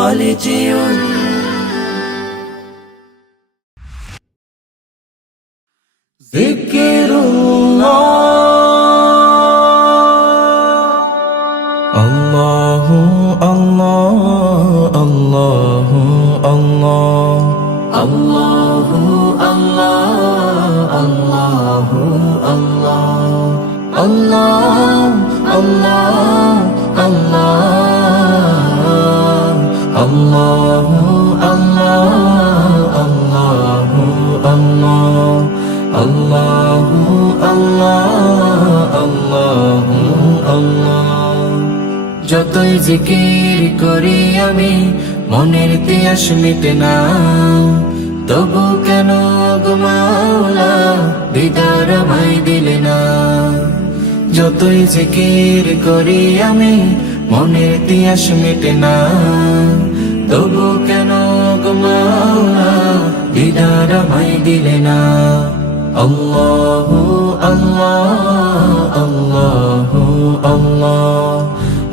خالدون ذكر الله الله الله الله الله الله الله الله الله الله الله الله যতই জিকির করি আমি মনের তিয়াস মিটে না তবু কেন গো মাওলা দিদার আমায় দিলে না যতই জিকির করি আমি মনের তিয়াস মিটে না তবু কেন গো মাওলা দিদার আমায় দিলে না আল্লাহু আল্লাহ আল্লাহু আল্লাহ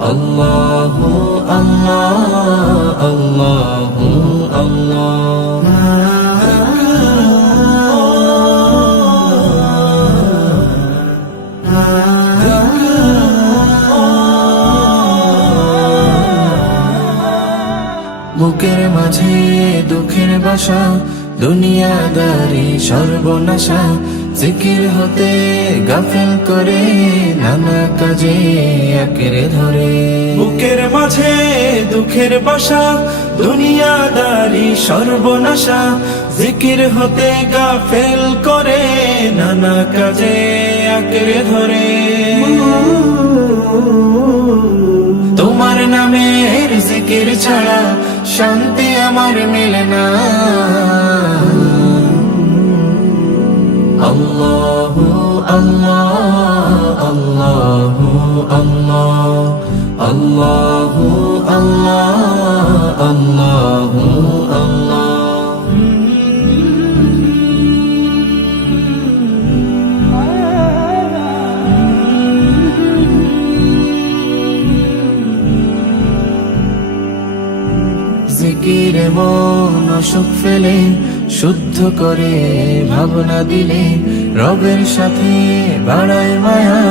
আল্লাহু আল্লাহ আল্লাহু আল্লাহ বুকের মাঝে দুঃখের বাসা দুনিয়াদারি সর্বনাশা জিকির হতে গাফিল করে নানা কাজে আঁকড়ে ধরে বুকের মাঝে দুঃখের বাসা দুনিয়াদারি সর্বনাশা জিকির হতে গাফিল করে নানা কাজে আঁকড়ে ধরে তোমার নামের জিকির ছাড়া শান্তি আমার মেলে না আল্লাহু আল্লাহ আল্লাহু আল্লাহ আল্লাহু আল্লাহ আল্লাহু আল্লাহ জিকিরে মন সুখ ফেলে শুদ্ধ করে ভাবনা দিলে রবের সাথে বাড়ায় মায়া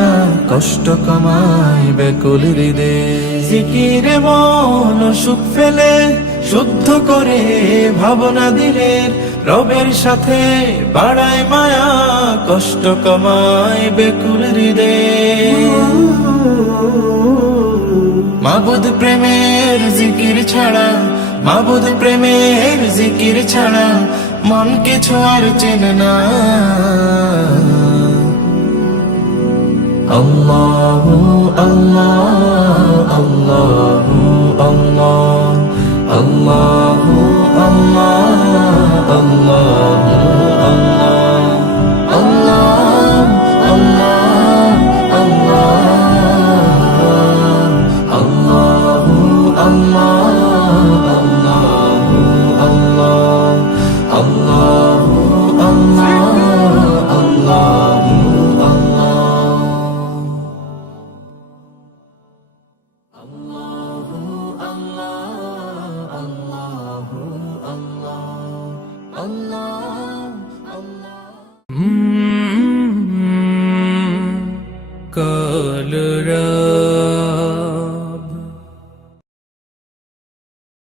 কষ্ট কমায় ব্যাকুল হৃদয়ে জিকিরে মন সুখ ফেলে শুদ্ধ করে ভাবনা দিলে রবের সাথে বাড়ায় মায়া কষ্ট কমায় ব্যাকুল হৃদয়ে মাবুদ প্রেমের জিকির ছাড়া মাবুদ প্রেমের জিকির ছাড়া মন কিছু আর চেনে না আল্লাহু আল্লাহ আল্লাহু আল্লাহ আল্লাহু আল্লাহ আল্লাহু আল্লাহ আল্লাহ আল্লাহ আল্লাহু আল্লাহ